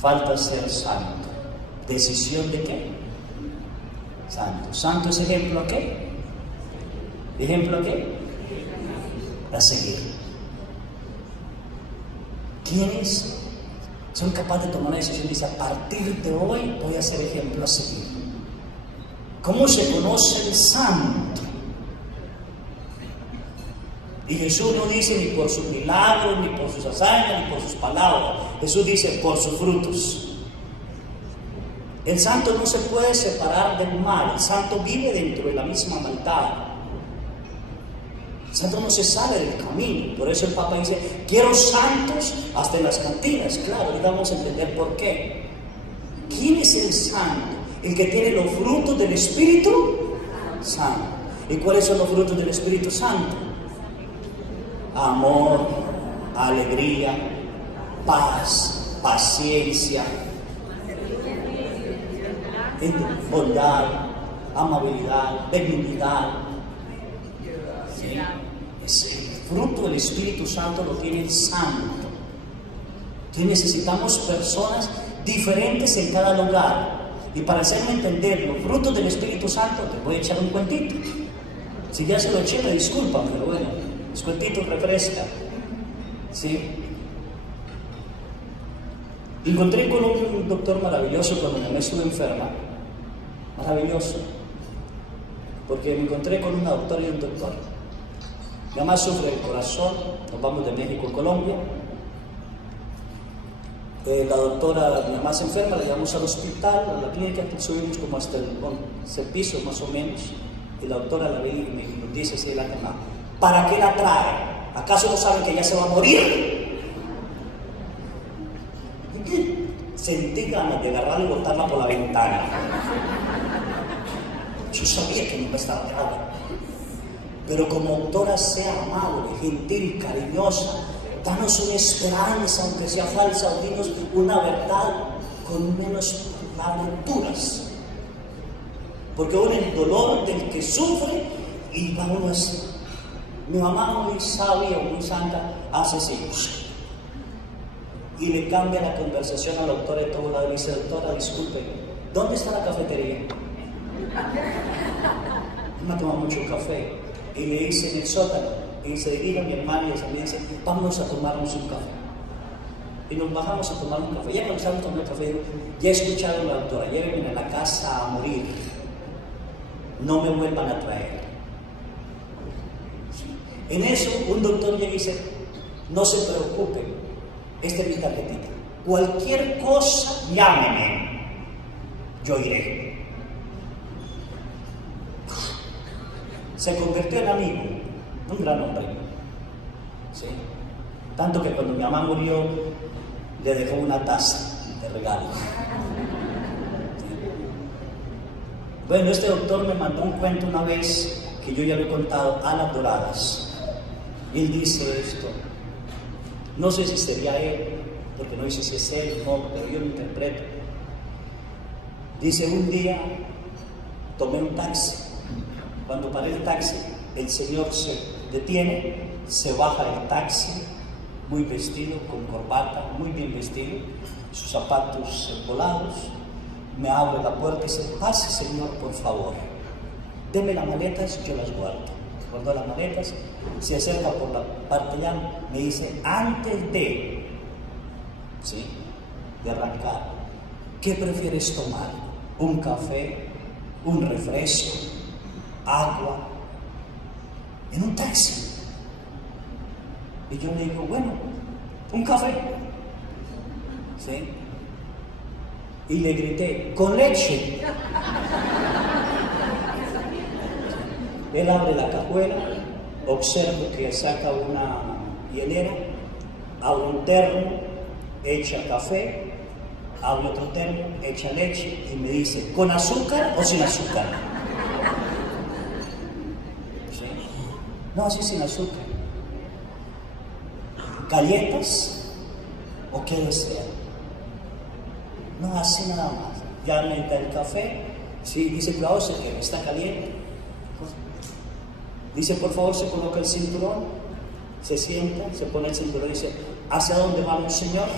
Falta ser santo. ¿Decisión de qué? Santo. ¿Santo es ejemplo a qué? ¿Ejemplo a qué? A seguir. ¿Quiénes son capaces de tomar una decisión y dice, a partir de hoy voy a ser ejemplo a seguir? ¿Cómo se conoce el santo? Y Jesús no dice ni por sus milagros, ni por sus hazañas, ni por sus palabras. Jesús dice por sus frutos. El santo no se puede separar del mal. El santo vive dentro de la misma maldad. El santo no se sale del camino. Por eso el Papa dice, quiero santos hasta en las cantinas. Claro, ahorita vamos a entender por qué. ¿Quién es el santo? El que tiene los frutos del Espíritu Santo. ¿Y cuáles son los frutos del Espíritu Santo? Amor, alegría, paz, paciencia, bondad, amabilidad, benignidad. ¿Sí? El fruto del Espíritu Santo lo tiene el santo. Entonces necesitamos personas diferentes en cada lugar. Y para hacerme entender los frutos del Espíritu Santo, te voy a echar un cuentito. Si ya se lo eché, me disculpan, pero bueno, los cuentitos refrescan. ¿Sí? Encontré con un doctor maravilloso cuando mi mamá estuvo enferma. Maravilloso. Porque me encontré con una doctora y un doctor. Mi mamá sufre del corazón, nos vamos de México a Colombia. La doctora, mi mamá se enferma, la llevamos al hospital, a la clínica, subimos como hasta el 11 piso más o menos, y la doctora la ve y me dice así de la cama, ¿para qué la trae? ¿Acaso no saben que ya se va a morir? Sentí ganas de agarrarla y botarla por la ventana. Yo sabía que no me estaba grave, pero como doctora sea amable, gentil, cariñosa, danos una esperanza, aunque sea falsa, o dinos una verdad con menos aventuras. Porque ahora el dolor del que sufre y va uno así. Mi mamá, muy sabia o muy santa, hace así y le cambia la conversación a la doctora de todo lado y le dice: doctora, disculpe, ¿dónde está la cafetería? Me toma mucho café y le dice: en el sótano. Y se dirige a mi hermana y me dice: vamos a tomarnos un café. Y nos bajamos a tomar un café. Ya comenzamos a tomar el café. Digo: ya he escuchado a la doctora, llévenme a la casa a morir, no me vuelvan a traer. En eso un doctor llega y dice: no se preocupen, esta es mi tarjetita, cualquier cosa llámeme, yo iré. Se convirtió en amigo, un gran hombre, ¿sí? Tanto que cuando mi mamá murió le dejó una taza de regalo. ¿Sí? Bueno, este doctor me mandó un cuento una vez que yo ya lo he contado, Alas Doradas. Y él dice esto, no sé si sería él, porque no dice si es él o no, pero yo lo interpreto. Dice: un día tomé un taxi. Cuando paré el taxi, el señor se detiene, se baja del taxi, muy vestido, con corbata, muy bien vestido, sus zapatos volados, me abre la puerta y dice: pase, señor, por favor, deme las maletas, yo las guardo. Guardó las maletas, se acerca por la parte allá, me dice: antes de, ¿sí?, de arrancar, ¿qué prefieres tomar? ¿Un café? ¿Un refresco? ¿Agua? En un taxi. Y yo le digo: bueno, un café. ¿Sí? Y le grité: con leche. Él abre la cajuela, observo que saca una hielera, abre un termo, echa café, abre otro termo, echa leche y me dice: ¿con azúcar o sin azúcar? ¿Sí? No, así sin azúcar. ¿Galletas o qué desea? No, así nada más. Ya me da el café, sí, dice: claro, que está caliente. Dice: por favor, se coloca el cinturón, se sienta, se pone el cinturón y dice: ¿hacia dónde vamos, señor?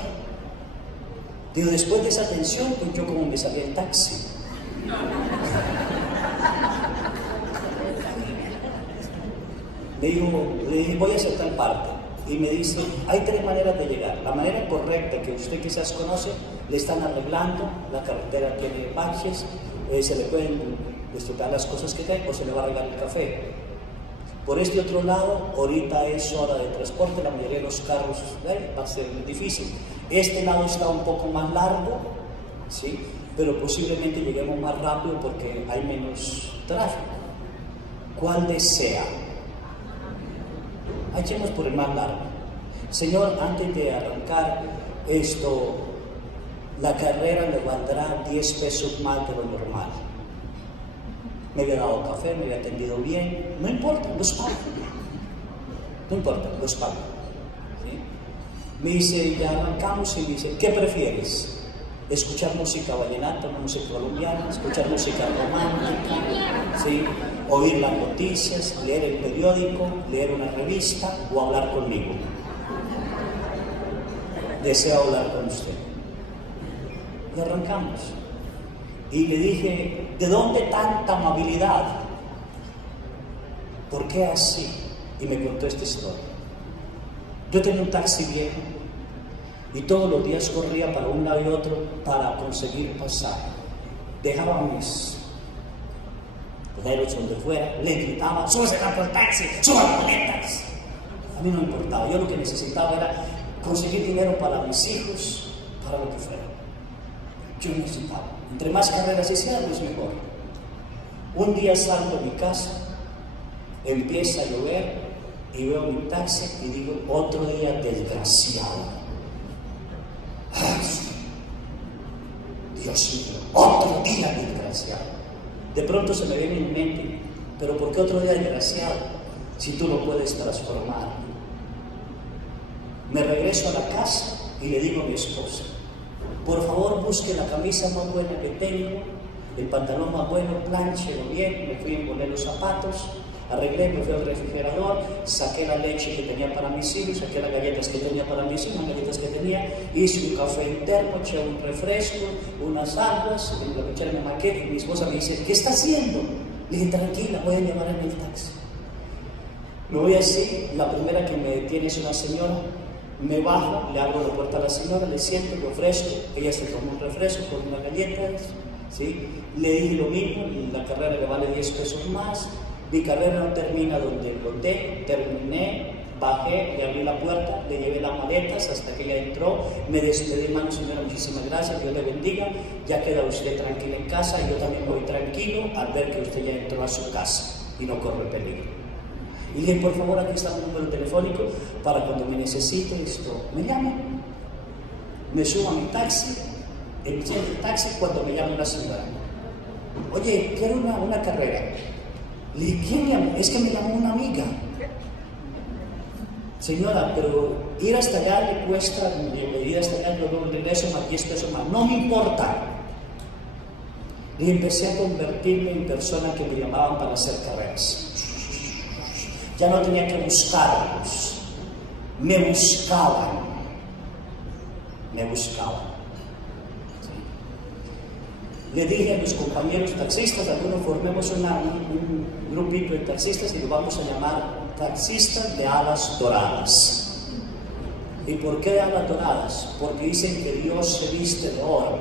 Digo, después de esa atención, pues yo como me salí el taxi. Le digo, voy a hacer tal parte. Y me dice: hay 3 maneras de llegar. La manera correcta, que usted quizás conoce, le están arreglando, la carretera tiene baches, se le pueden estropear las cosas que trae o se le va a regalar el café. Por este otro lado, ahorita es hora de transporte, la mayoría de los carros va a ser difícil. Este lado está un poco más largo, ¿sí?, pero posiblemente lleguemos más rápido porque hay menos tráfico. ¿Cuál desea? Echemos por el más largo. Señor, antes de arrancar esto, la carrera le valdrá 10 pesos más de lo normal. Me había dado café, me había atendido bien, no importa, los pago. No importa, los pago. ¿Sí? Me dice: ya arrancamos, y me dice: ¿qué prefieres? ¿Escuchar música vallenata, música colombiana, escuchar música romántica, ¿sí?, oír las noticias, leer el periódico, leer una revista o hablar conmigo? Deseo hablar con usted. Y arrancamos. Y le dije: ¿de dónde tanta amabilidad? ¿Por qué así? Y me contó esta historia. Yo tenía un taxi viejo y todos los días corría para un lado y otro para conseguir pasar. Dejaba mis dedos donde fuera, le gritaba: súbese tanto el taxi, suba las maletas. A mí no me importaba, yo lo que necesitaba era conseguir dinero para mis hijos, para lo que fuera. Yo necesitaba. Entre más carreras hiciera, pues mejor. Un día salgo de mi casa, empieza a llover y veo mi taxi y digo: otro día desgraciado. Ay, Dios mío, otro día desgraciado. De pronto se me viene en mente: pero ¿por qué otro día desgraciado si tú lo puedes transformar? Me regreso a la casa y le digo a mi esposa: por favor, busque la camisa más buena que tengo, el pantalón más bueno, plánchelo bien. Me fui a poner los zapatos, Arreglé, me fui al refrigerador, saqué la leche que tenía para mis hijos, saqué las galletas que tenía para mis hijos, las galletas que tenía, hice un café interno, eché un refresco, unas aguas, y lo eché en el maquete, y mi esposa me dice, ¿qué está haciendo? Le dije, tranquila, voy a llevar en el taxi. Me voy así, la primera que me detiene es una señora, me bajo, le abro la puerta a la señora, le siento, le ofrezco, ella se toma un refresco con unas galletas, ¿sí? Le dije lo mismo, la carrera le vale 10 pesos más, mi carrera no termina donde loté, terminé, bajé, le abrí la puerta, le llevé las maletas hasta que ella entró, me despedí, hermano, señora, muchísimas gracias, Dios le bendiga, ya queda usted tranquila en casa, y yo también me voy tranquilo al ver que usted ya entró a su casa y no corre peligro. Y le dije, por favor, aquí está mi número telefónico para cuando me necesite esto, me llame. Me subo a mi taxi, enciendo el taxi cuando me llama una señora. Oye, quiero una carrera. Le dije, ¿quién llama? Es que me llamó una amiga. Señora, pero ir hasta allá le cuesta, ir hasta allá luego regreso más 10 pesos más. No me importa. Y empecé a convertirme en persona que me llamaban para hacer carreras. Ya no tenía que buscarlos, me buscaban. Le dije a mis compañeros taxistas, algunos formemos un grupito de taxistas y lo vamos a llamar taxistas de alas doradas. ¿Y por qué de alas doradas? Porque dicen que Dios se viste de oro,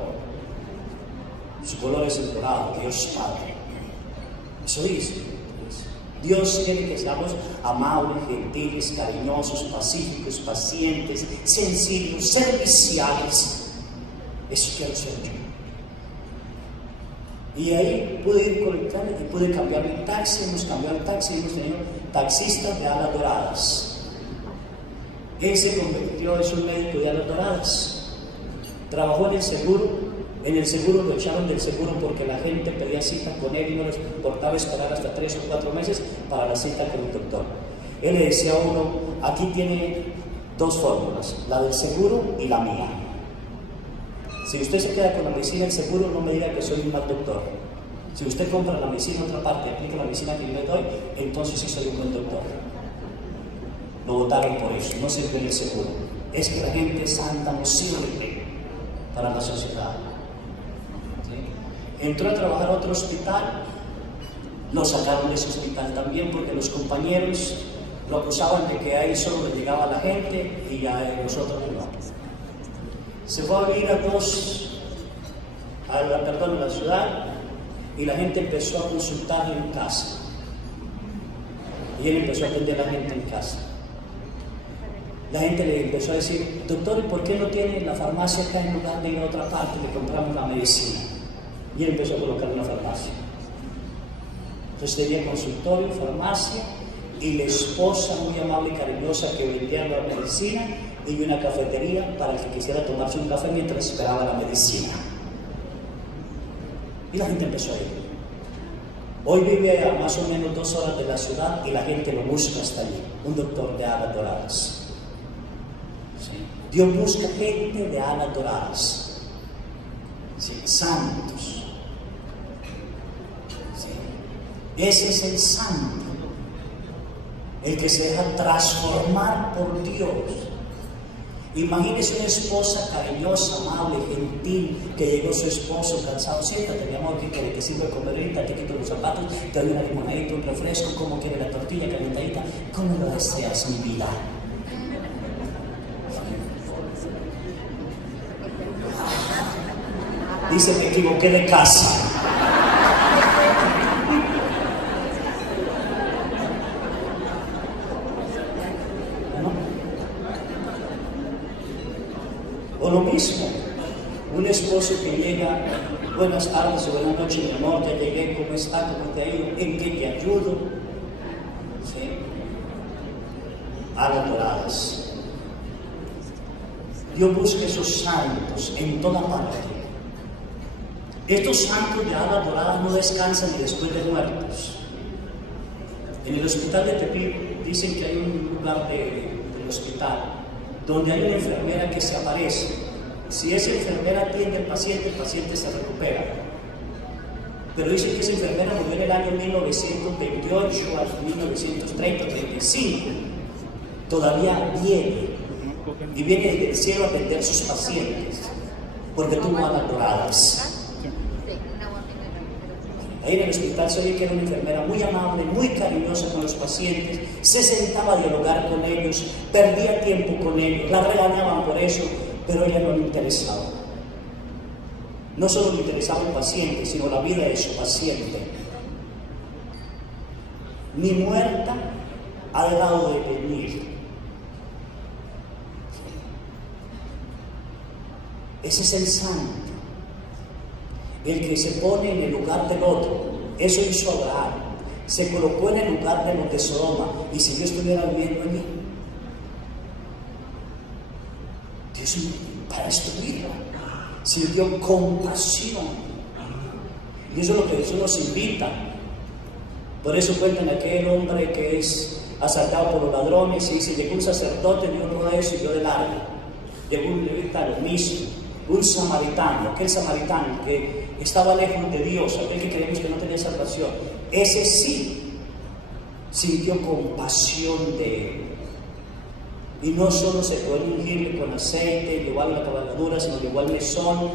su color es el dorado, Dios Padre. Eso dice. Dios quiere que seamos amables, gentiles, cariñosos, pacíficos, pacientes, sencillos, serviciales. Eso quiero ser yo. Y ahí pude ir conectando y pude cambiar mi taxi, hemos cambiado el taxi y hemos tenido taxistas de alas doradas. Él se convirtió, es un médico de alas doradas. Trabajó en el seguro lo echaron del seguro porque la gente pedía cita con él y no les importaba esperar hasta 3 o 4 meses para la cita con el doctor. Él le decía a uno, aquí tiene 2 fórmulas, la del seguro y la mía. Si usted se queda con la medicina del seguro, no me diga que soy un mal doctor. Si usted compra la medicina en otra parte y aplica la medicina que yo le doy, entonces sí soy un buen doctor. Lo votaron por eso, no sirve el seguro. Es que la gente santa no sirve para la sociedad. Entró a trabajar a otro hospital, lo sacaron de ese hospital también porque los compañeros lo acusaban de que ahí solo le llegaba a la gente y a nosotros no. Se fue a vivir a la ciudad y la gente empezó a consultarlo en casa. Y él empezó a atender a la gente en casa. La gente le empezó a decir, doctor, ¿y por qué no tiene la farmacia acá en lugar de ir a otra parte? Le compramos la medicina. Y él empezó a colocar una farmacia. Entonces tenía consultorio, farmacia, y la esposa muy amable y cariñosa que vendía la medicina, y una cafetería para el que quisiera tomarse un café mientras esperaba la medicina. Y la gente empezó a ir. Hoy vive a más o menos 2 horas de la ciudad y la gente lo busca hasta allí. Un doctor de alas doradas. ¿Sí? Dios busca gente de alas doradas. ¿Sí? Santos. Ese es el santo, el que se deja transformar por Dios. Imagínese una esposa cariñosa, amable, gentil, que llegó su esposo cansado. Siéntate, mi amor, ¿qué quiere? Que sirva de comer ahorita, te quito los zapatos, te doy una limonadita, un refresco, ¿cómo quiere la tortilla calentadita? ¿Cómo lo deseas, mi vida? Dice, me equivoqué de casa. O lo mismo, un esposo que llega, buenas tardes o buenas noches, mi amor, ya llegué, ¿cómo está? ¿Cómo te ha ido? ¿En qué te ayudo? ¿Sí? Alas doradas. Dios busca esos santos en toda parte. Estos santos de alas doradas no descansan ni después de muertos. En el hospital de Tepic dicen que hay un lugar del hospital donde hay una enfermera que se aparece. Si esa enfermera atiende al paciente se recupera. pero dice que esa enfermera murió en el año 1928 al 1930, 35. Todavía viene, y viene desde el cielo a atender sus pacientes, porque tuvo manos doradas. Ahí en el hospital se oye que era una enfermera muy amable, muy cariñosa con los pacientes, se sentaba a dialogar con ellos, perdía tiempo con ellos, la regañaban por eso, pero a ella no le interesaba. No solo le interesaba el paciente, sino la vida de su paciente. Ni muerta ha dejado de venir. Ese es el santo, el que se pone en el lugar del otro. Eso hizo Abraham, se colocó en el lugar de los de Sodoma, y si yo estuviera viviendo en mí, Dios para destruirla, sintió compasión. Y eso es lo que Jesús nos invita. Por eso cuentan aquel hombre que es asaltado por los ladrones y dice: llegó un sacerdote, dio todo eso y dio de largo. Llegó un levita, lo mismo. Un samaritano, aquel samaritano que estaba lejos de Dios, aquel que creemos que no tenía salvación, ese sí sintió compasión de él. Y no solo se quedó ungirle con aceite, llevarle la cabalgadura, sino llevó al mesón,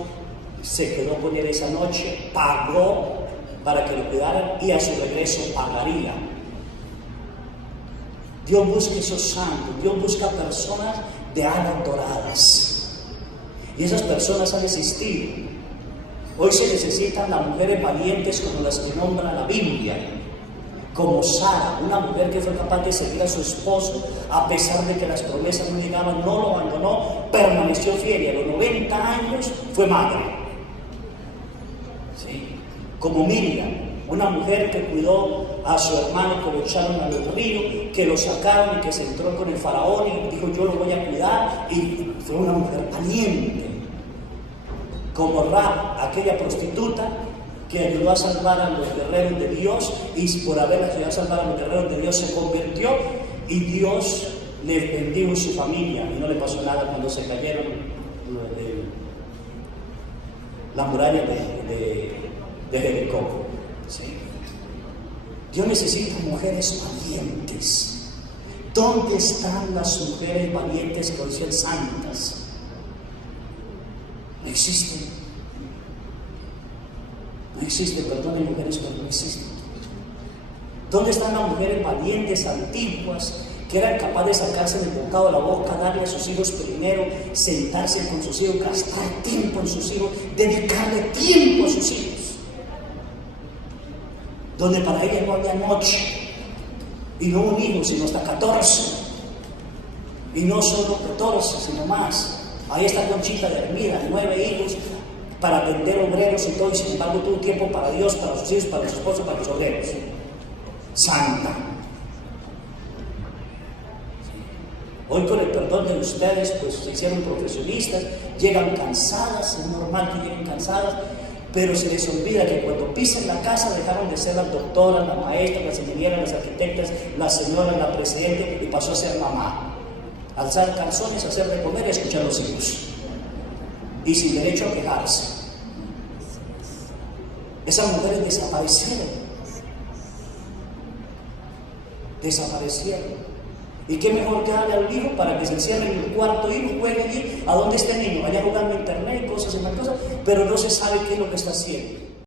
se quedó con él esa noche, pagó para que lo cuidaran y a su regreso pagaría. Dios busca esos santos, Dios busca personas de alas doradas. Y esas personas han existido. Hoy se necesitan las mujeres valientes como las que nombra la Biblia, como Sara, una mujer que fue capaz de servir a su esposo a pesar de que las promesas no llegaban, no lo abandonó, permaneció fiel y a los 90 años fue madre. ¿Sí? Como Miriam, una mujer que cuidó a su hermano que lo echaron al río, que lo sacaron y que se entró con el faraón y dijo: yo lo voy a cuidar, y fue una mujer valiente. Como Rahab, aquella prostituta que ayudó a salvar a los guerreros de Dios, y por haber ayudado a salvar a los guerreros de Dios se convirtió, y Dios le bendijo su familia y no le pasó nada cuando se cayeron las murallas de Jericó. ¿Sí? Dios necesita mujeres valientes. ¿Dónde están las mujeres valientes que hoy son santas? No existen. No existen, perdonen mujeres, pero no existen. ¿Dónde están las mujeres valientes, antiguas, que eran capaces de sacarse del bocado de la boca, darle a sus hijos primero, sentarse con sus hijos, gastar tiempo en sus hijos, dedicarle tiempo a sus hijos? Donde para ella no había noche, y no un hijo, sino hasta 14, y no solo 14, sino más. Ahí está Conchita de Hermida, 9 hijos para atender obreros y todo, y sin embargo tuvo tiempo para Dios, para sus hijos, para su esposo, para los obreros. Santa. Hoy, con el perdón de ustedes, pues se hicieron profesionistas, llegan cansadas, es normal que lleguen cansadas, pero se les olvida que cuando pisen la casa dejaron de ser las doctoras, las maestras, las ingenieras, las arquitectas, las señoras, la presidenta, y pasó a ser mamá. Alzar calzones, hacer de comer y escuchar a los hijos. Y sin derecho a quejarse. Esas mujeres desaparecieron. Desaparecieron. ¿Y qué mejor que darle al hijo para que se encierre en el cuarto hijo, juegue allí? ¿A dónde está el niño? Allá jugando internet, cosas y más cosas, pero no se sabe qué es lo que está haciendo.